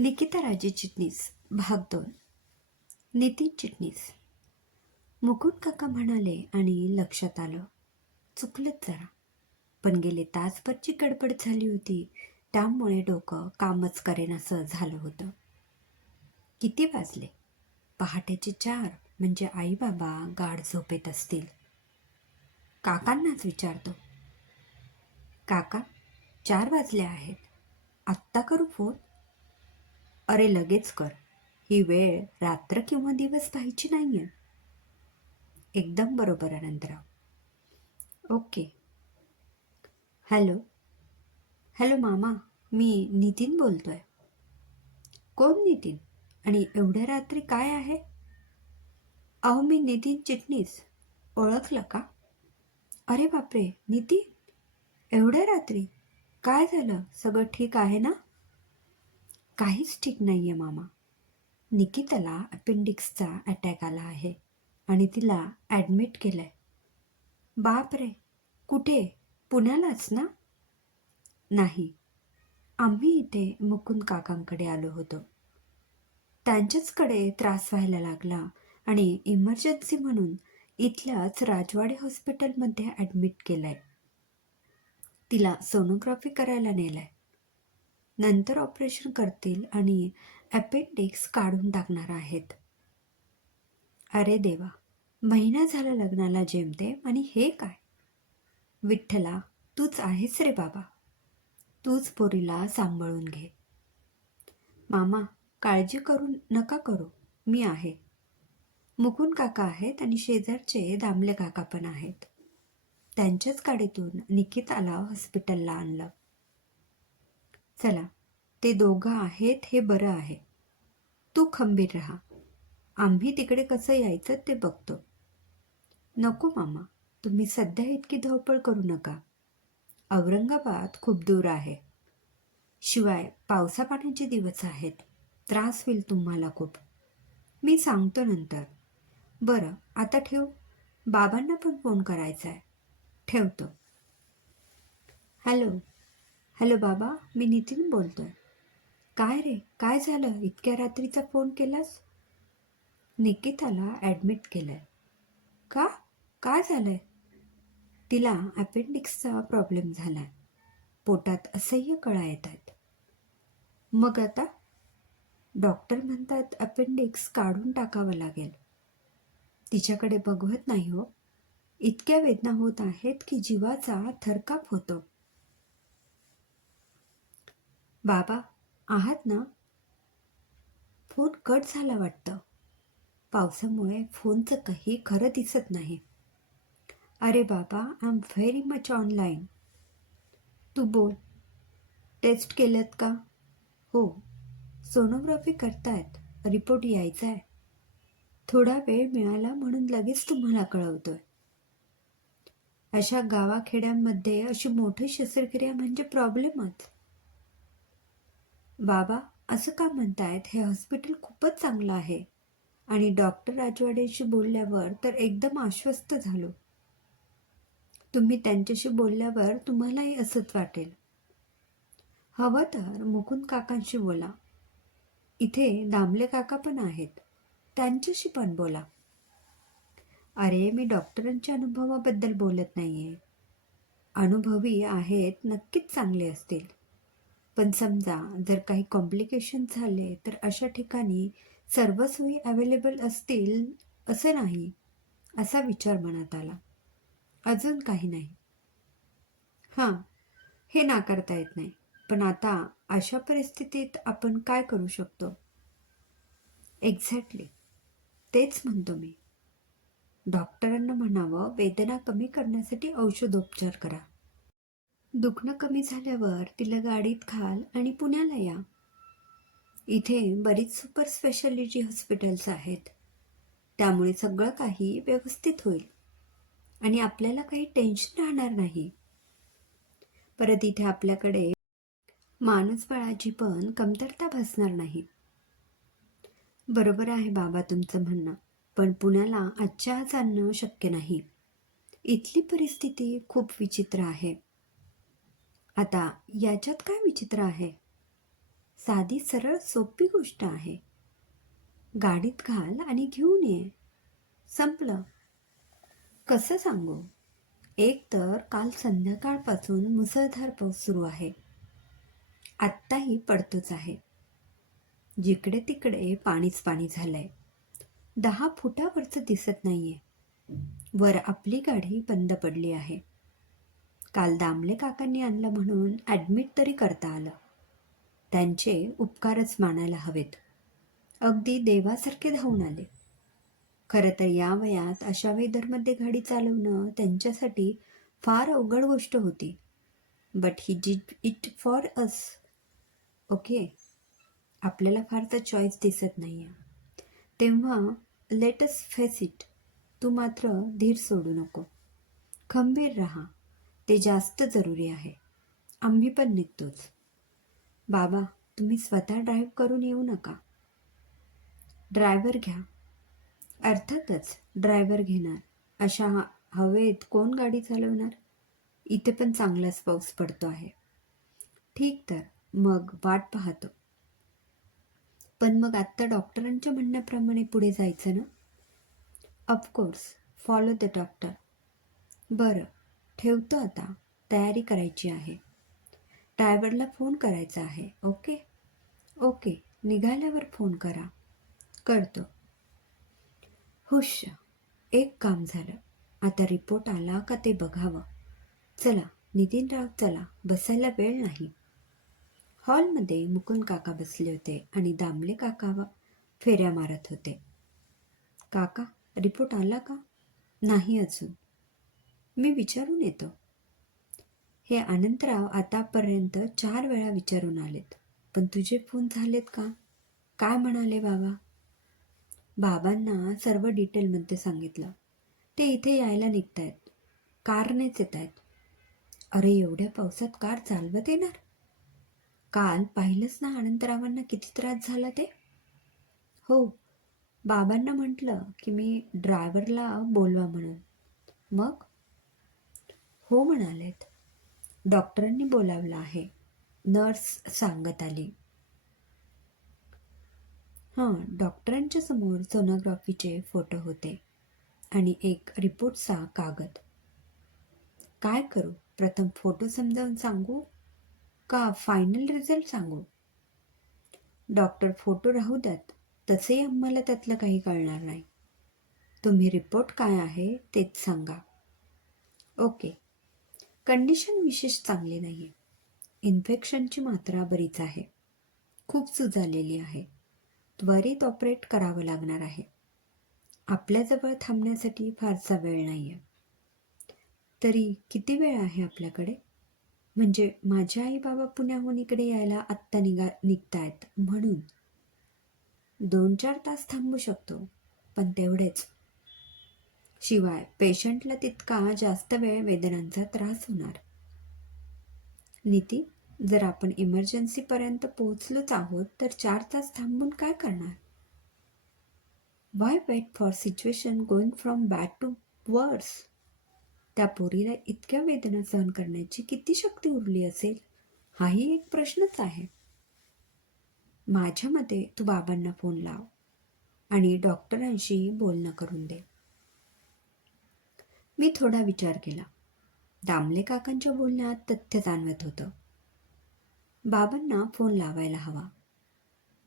निकिता राजे चिटणीस भाग दोन. नितीन चिटणीस. मुकुट काका म्हणाले आणि लक्षात आलं. चुकलंच जरा. पण गेले तासभरची गडबड झाली होती. त्यामुळे डोकं कामच करेनासं झालं होतं. किती वाजले? पहाटेचे चार म्हणजे आई बाबा गाढ झोपेत असतील. काकांनाच विचारतो. काका चार वाजले आहेत. आत्ता करू फोन? अरे लगेच कर. ही वेळ रात्र किंवा दिवस पाहिजे आहे एकदम बरोबर अनंतराव ओके. हॅलो. हॅलो मामा मी नितीन बोलतोय. कोण नितीन? आणि एवढ्या रात्री काय आहे? अहो मी नितीन चिटणीस. ओळखलं का? अरे बापरे नितीन? एवढ्या रात्री? काय झालं? सगळं ठीक आहे ना? काहीच ठीक नाही आहे मामा. निकिताला अपेंडिक्सचा अटॅक आला आहे आणि तिला ॲडमिट केलं आहे बाप रे कुठे? पुण्यालाच ना? नाही. आम्ही इथे मुकुंद काकांकडे आलो होतो. त्यांच्याचकडे त्रास व्हायला लागला आणि इमर्जन्सी म्हणून इथल्याच राजवाडे हॉस्पिटलमध्ये ॲडमिट केलं आहे तिला सोनोग्राफी करायला नेलं आहे नंतर ऑपरेशन करतील आणि अपेंडिक्स काढून टाकणार आहेत. अरे देवा महिना झाला लग्नाला जेमतेम आणि हे काय? विठ्ठला तूच आहेस रे बाबा. तूच पोरीला सांभाळून घे. मामा काळजी करून नका करू मी आहे. मुकुंद काका आहेत आणि शेजारचे दामले काका पण आहेत. त्यांच्याच गाडीतून निकिताला हॉस्पिटलला आणलं. चला ते दोघं आहेत हे बरं आहे. तू खंबीर राहा. आम्ही तिकडे कसं यायचं ते बघतो. नको मामा तुम्ही सध्या इतकी धावपळ करू नका. औरंगाबाद खूप दूर आहे. शिवाय पावसापाण्याचे दिवस आहेत. त्रास होईल तुम्हाला खूप. मी सांगतो नंतर. बरं आता ठेव. बाबांना पण फोन करायचा आहे ठेवतो. हॅलो. हॅलो बाबा मी नितीन बोलतोय. काय रे काय झालं? इतक्या रात्रीचा फोन केलास? निकिताला ॲडमिट केलं आहे का? काय झालं आहे तिला अपेंडिक्सचा प्रॉब्लेम झाला आहे पोटात असह्य कळा येत आहेत मग आता? डॉक्टर म्हणतात अपेंडिक्स काढून टाकावं लागेल. तिच्याकडे बघवत नाही हो. इतक्या वेदना होत आहेत की जीवाचा थरकाप होतो. बाबा आहात ना? फोन कट झाला वाटतं. पावसामुळे फोनचं काही खरं दिसत नाही. अरे बाबा I am very much online तू बोल. टेस्ट केल्यात का? हो. सोनोग्राफी करतायत. रिपोर्ट यायचा आहे थोडा वेळ मिळाला म्हणून लगेच तुम्हाला कळवतोय. अशा गावाखेड्यांमध्ये अशी मोठी शस्त्रक्रिया म्हणजे प्रॉब्लेमच. बाबा असं का म्हणतायत? हे हॉस्पिटल खूपच चांगलं आहे. आणि डॉक्टर राजवाडेशी बोलल्यावर तर एकदम आश्वस्त झालो. तुम्ही त्यांच्याशी बोलल्यावर तुम्हालाही असंच वाटेल. हवं तर मुकुंद काकांशी बोला. इथे दामले काका पण आहेत. त्यांच्याशी पण बोला. अरे मी डॉक्टरांच्या अनुभवाबद्दल बोलत नाही आहे अनुभवी आहेत नक्कीच चांगले असतील. पण समजा जर काही कॉम्प्लिकेशन झाले तर अशा ठिकाणी सर्व सोयी अवेलेबल असतील असं नाही असा विचार मनात आला. अजून काही नाही. हां हे नाकारता येत नाही. पण आता अशा परिस्थितीत आपण काय करू शकतो? एक्झॅक्टली तेच म्हणतो मी. डॉक्टरांना म्हणावं वेदना कमी करण्यासाठी औषधोपचार करा. दुखणं कमी झाल्यावर तिला गाडीत खाल आणि पुण्याला या. इथे बरीच सुपर स्पेशालिटी हॉस्पिटल्स आहेत. त्यामुळे सगळं काही व्यवस्थित होईल. आणि आपल्याला काही टेन्शन राहणार नाही. परत इथे आपल्याकडे मानसबळाची पण कमतरता भासणार नाही. बरोबर आहे बाबा तुमचं म्हणणं पण पुण्याला आजच्या आज आणणं शक्य नाही. इथली परिस्थिती खूप विचित्र आहे. आता याच्यात काय विचित्र आहे? साधी सरळ सोपी गोष्ट आहे. गाडीत घाल आणि घेऊन ये. संपलं. कसं सांगू? एक तर काल संध्याकाळपासून मुसळधार पाऊस सुरू आहे. आत्ताही पडतोच आहे. जिकडे तिकडे पाणीच पाणी झालंय. दहा फुटावरचं दिसत नाहीये. वर आपली गाडी बंद पडली आहे. काल दामले काकांनी आणलं म्हणून ॲडमिट तरी करता आलं. त्यांचे उपकारच मानायला हवेत. अगदी देवासारखे धावून आले. खरं तर या वयात अशा वेदरमध्ये गाडी चालवणं त्यांच्यासाठी फार अवघड गोष्ट होती. But he did it for us okay? आपल्याला फार तर चॉईस दिसत नाही आहे तेव्हा लेटस फेस इट तू मात्र धीर सोडू नको. खंबीर राहा. ते जास्त जरुरी आहे. आम्ही पण निघतोच. बाबा तुम्ही स्वतः ड्राईव्ह करून येऊ नका. ड्रायव्हर घ्या. अर्थातच ड्रायव्हर घेणार. अशा हवेत कोण गाडी चालवणार? इथे पण चांगलाच पाऊस पडतो आहे. ठीक तर मग वाट पाहतो. पण मग आत्ता डॉक्टरांच्या म्हणण्याप्रमाणे पुढे जायचं ना? ऑफकोर्स फॉलो द डॉक्टर बरं. ठेवतो आता. तयारी करायची आहे. ड्रायव्हरला फोन करायचा आहे ओके? ओके निघाल्यावर फोन करा. करतो. हुश. एक काम झालं. आता रिपोर्ट आला का ते बघावं. चला नितीनराव चला. बसायला वेळ नाही. हॉलमध्ये मुकुंद काका बसले होते आणि दामले काका फेऱ्या मारत होते. काका रिपोर्ट आला का? नाही अजून. मी विचारून येतो. हे अनंतराव आतापर्यंत चार वेळा विचारून आलेत. पण तुझे फोन झालेत का? काय म्हणाले बाबा? बाबांना सर्व डिटेलमध्ये सांगितलं. ते इथे यायला निघतायत. कारनेच येत आहेत अरे एवढ्या पावसात कार चालवत येणार? काल पाहिलंच ना अनंतरावांना किती त्रास झाला ते? हो बाबांना म्हटलं की मी ड्रायव्हरला बोलवा म्हणून. मग? हो म्हणालेत. डॉक्टरांनी बोलावलं आहे. नर्स सांगत आली. हां डॉक्टरांच्या समोर सोनोग्राफीचे फोटो होते आणि एक रिपोर्टचा कागद. काय करू? प्रथम फोटो समजावून सांगू? का फायनल रिझल्ट सांगू? डॉक्टर फोटो राहू द्यात. तसेही आम्हाला त्यातलं काही कळणार नाही. तुम्ही रिपोर्ट काय आहे तेच सांगा. ओके. कंडिशन विशेष चांगली नाही आहे इन्फेक्शनची मात्रा बरीच आहे. खूप सुजालेली आहे. त्वरित ऑपरेट करावं लागणार आहे. आपल्याजवळ थांबण्यासाठी फारसा वेळ नाही आहे तरी किती वेळ आहे आपल्याकडे? म्हणजे माझे आई बाबा पुण्याहून इकडे यायला आत्ता निघा निघतायत म्हणून. दोन चार तास थांबू शकतो पण तेवढेच. शिवाय पेशंटला तितका जास्त वेळ वेदनांचा त्रास होणार. नीती जर आपण इमर्जन्सीपर्यंत पोहोचलोच आहोत तर चार तास थांबून काय करणार? Why wait for situation going from bad to worse त्या पोरीला इतक्या वेदना सहन करण्याची किती शक्ती उरली असेल? हाही एक प्रश्नच आहे. माझ्या मते तू बाबांना फोन लाव आणि डॉक्टरांशी बोलणं करून दे. मी थोडा विचार केला. दामले काकांच्या बोलण्यात तथ्य जाणवत होतं. बाबांना फोन लावायला हवा.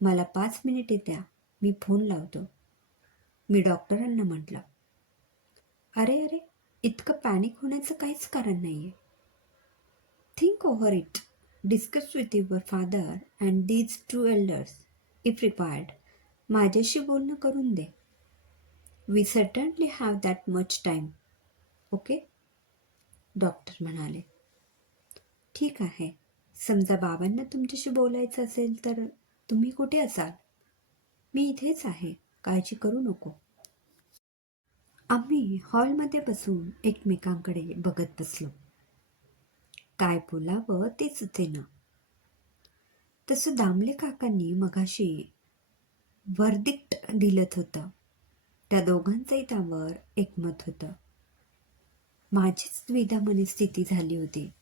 मला पाच मिनिटे द्या मी फोन लावतो. मी डॉक्टरांना म्हटलं. अरे अरे इतकं पॅनिक होण्याचं काहीच कारण नाही आहे think over it discuss with your father and these two elders if required माझ्याशी बोलणं करून दे. We certainly have that much time okay? Doctor म्हणाले. ठीक आहे. समजा बाबांना तुमच्याशी बोलायचं असेल तर तुम्ही कुठे असाल? मी इथेच आहे. काळजी करू नको. आम्ही हॉलमध्ये बसून एकमेकांकडे बघत बसलो. काय बोलावं ते सुचेना तसं दामले काकांनी मगाशी वर्दिक्ट दिलत होतं. त्या दोघांचंही त्यावर एकमत होतं. माझीच द्विधा मनस्थिती झाली होती.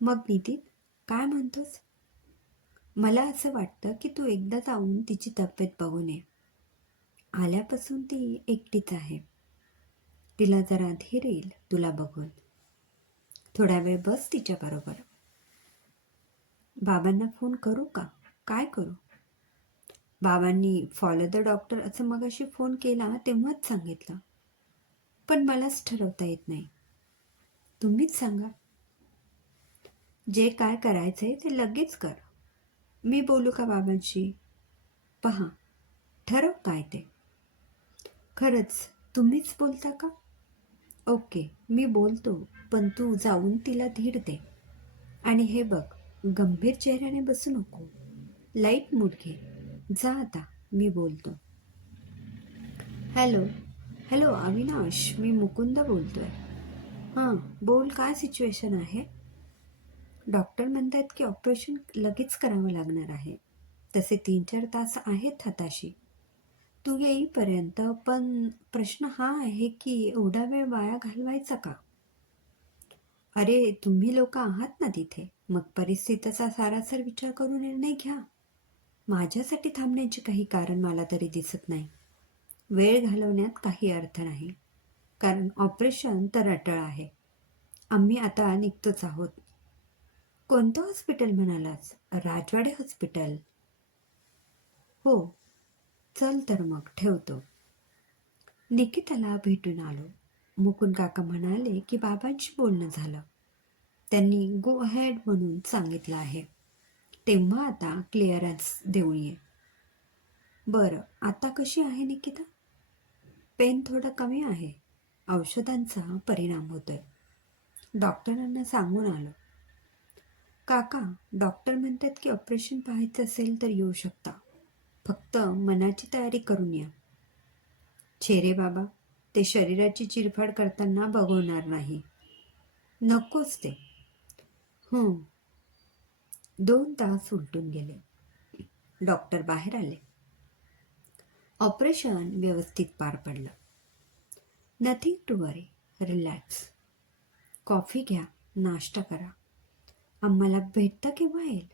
मग नितीन काय म्हणतोस? मला असं वाटतं की तू एकदा जाऊन तिची तब्येत बघून ये आल्यापासून ती एकटीच आहे. तिला जरा धीर येईल तुला बघून. थोडा वेळ बस तिच्याबरोबर बाबांना फोन करू का? काय करू? बाबांनी फॉलो द डॉक्टर असं मगाशी फोन केला तेव्हाच सांगितलं. पण मलाच ठरवता येत नाही. तुम्हीच सांगा. जे काय करायचंय ते लगेच कर. मी बोलू का बाबांशी? पहा ठरव काय ते. खरंच तुम्हीच बोलता का? ओके मी बोलतो पण तू जाऊन तिला धीर दे. आणि हे बघ गंभीर चेहऱ्याने बसू नको. लाइट मुडके जा आता मी बोलतो. हॅलो. हॅलो अविनाश मी मुकुंद बोलतो आहे हां बोल काय सिच्युएशन आहे? डॉक्टर म्हणतात की ऑपरेशन लगेच करावं लागणार आहे. तसे तीन चार तास आहेत हाताशी. तू येईपर्यंत पण प्रश्न हा आहे की एवढा वेळ वाया घालवायचा का? अरे तुम्ही लोक आहात ना तिथे. मग परिस्थितीचा सारासर विचार करून निर्णय घ्या. माझ्यासाठी थांबण्याचे काही कारण मला तरी दिसत नाही. वेळ घालवण्यात काही अर्थ नाही. कारण ऑपरेशन तर अटळ आहे. आम्ही आता निघतोच आहोत. कोणतं हॉस्पिटल म्हणालास? राजवाडे हॉस्पिटल? हो. चल तर मग ठेवतो. निकिताला भेटून आलो. मुकुंद काका म्हणाले की बाबांशी बोलणं झालं. त्यांनी गो हॅड म्हणून सांगितलं आहे. तेव्हा आता क्लिअरन्स देऊन ये. बरं आता कशी आहे निकिता? पेन थोडं कमी आहे. औषधांचा परिणाम होतोय. डॉक्टरांना सांगून आलो. काका डॉक्टर म्हणतात की ऑपरेशन पाहायचं असेल तर येऊ शकता. फक्त मनाची तयारी करून या. छेरे बाबा ते शरीराची चिरफाड करताना बघवणार नाही. नकोच ते. हं. दोन तास उलटून गेले. डॉक्टर बाहेर आले. ऑपरेशन व्यवस्थित पार पडलं. Nothing to worry relax coffee घ्या. नाश्ता करा. आम्हाला भेटता केव्हा येईल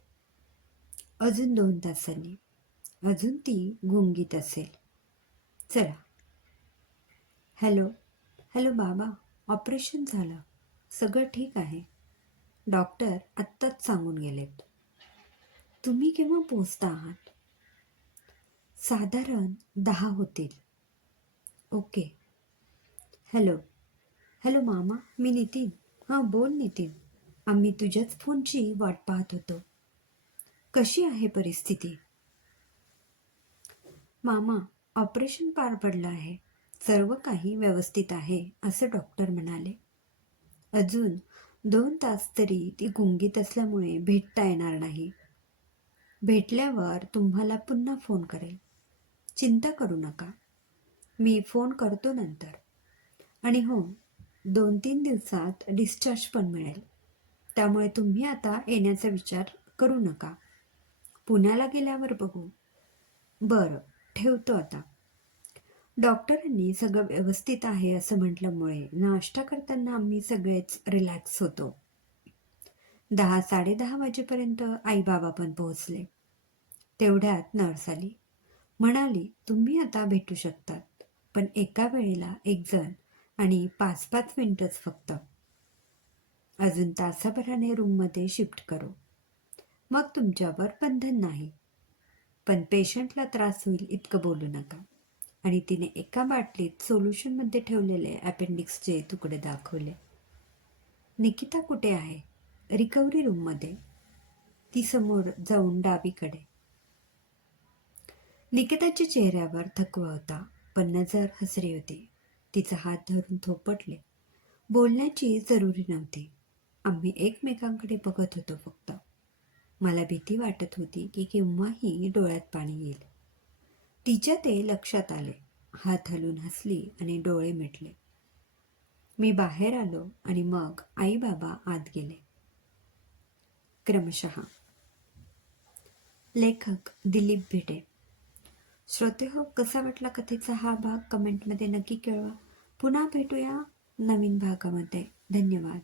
अजून दोन तासांनी अजून ती गुंगीत असेल. चला. हॅलो हॅलो बाबा. ऑपरेशन झालं. सगळं ठीक आहे. डॉक्टर आत्ताच सांगून गेलेत. तुम्ही केव्हा पोचता आहात? साधारण दहा होतील. ओके. हॅलो. हॅलो मामा मी नितीन. हां बोल नितीन. आम्ही तुझ्याच फोनची वाट पाहत होतो. कशी आहे परिस्थिती? मामा ऑपरेशन पार पडलं आहे. सर्व काही व्यवस्थित आहे असं डॉक्टर म्हणाले. अजून दोन तास तरी ती गुंगीत असल्यामुळे भेटता येणार नाही. भेटल्यावर तुम्हाला पुन्हा फोन करेल. चिंता करू नका. मी फोन करतो नंतर. आणि हो दोन तीन दिवसात डिस्चार्ज पण मिळेल. त्यामुळे तुम्ही आता येण्याचा विचार करू नका. पुण्याला गेल्यावर बघू. बरं ठेवतो आता. डॉक्टरांनी सगळं व्यवस्थित आहे असं म्हटल्यामुळे नाश्ता करताना आम्ही सगळेच रिलॅक्स होतो. दहा साडेदहा वाजेपर्यंत आई बाबा पण पोहोचले. तेवढ्यात नर्स आली. म्हणाली तुम्ही आता भेटू शकतात. पण एका वेळेला एक जण आणि पाच पाच मिनटंच फक्त. अजून तासाभराने रूममध्ये शिफ्ट करू. मग तुमच्यावर बंधन नाही. पण पेशंटला त्रास होईल इतकं बोलू नका. आणि तिने एका बाटलीत सोल्युशनमध्ये ठेवलेले अपेंडिक्सचे तुकडे दाखवले. निकिता कुठे आहे? रिकव्हरी रूममध्ये. ती समोर जाऊन डावीकडे. निकिताच्या चेहऱ्यावर थकवा होता पण नजर हसरी होती. तिचा हात धरून थोपटले. बोलण्याची जरुरी नव्हती. आम्ही एकमेकांकडे बघत होतो फक्त. मला भीती वाटत होती की केव्हाही डोळ्यात पाणी येईल. तिच्या ते लक्षात आले. हात हलून हसली आणि डोळे मिटले. मी बाहेर आलो आणि मग आई बाबा आत गेले. क्रमशः. लेखक दिलीप भिडे श्रोते हो कसा वाटला कथेचा हा भाग कमेंटमध्ये नक्की कळवा. पुन्हा भेटूया नवीन भागामध्ये. धन्यवाद.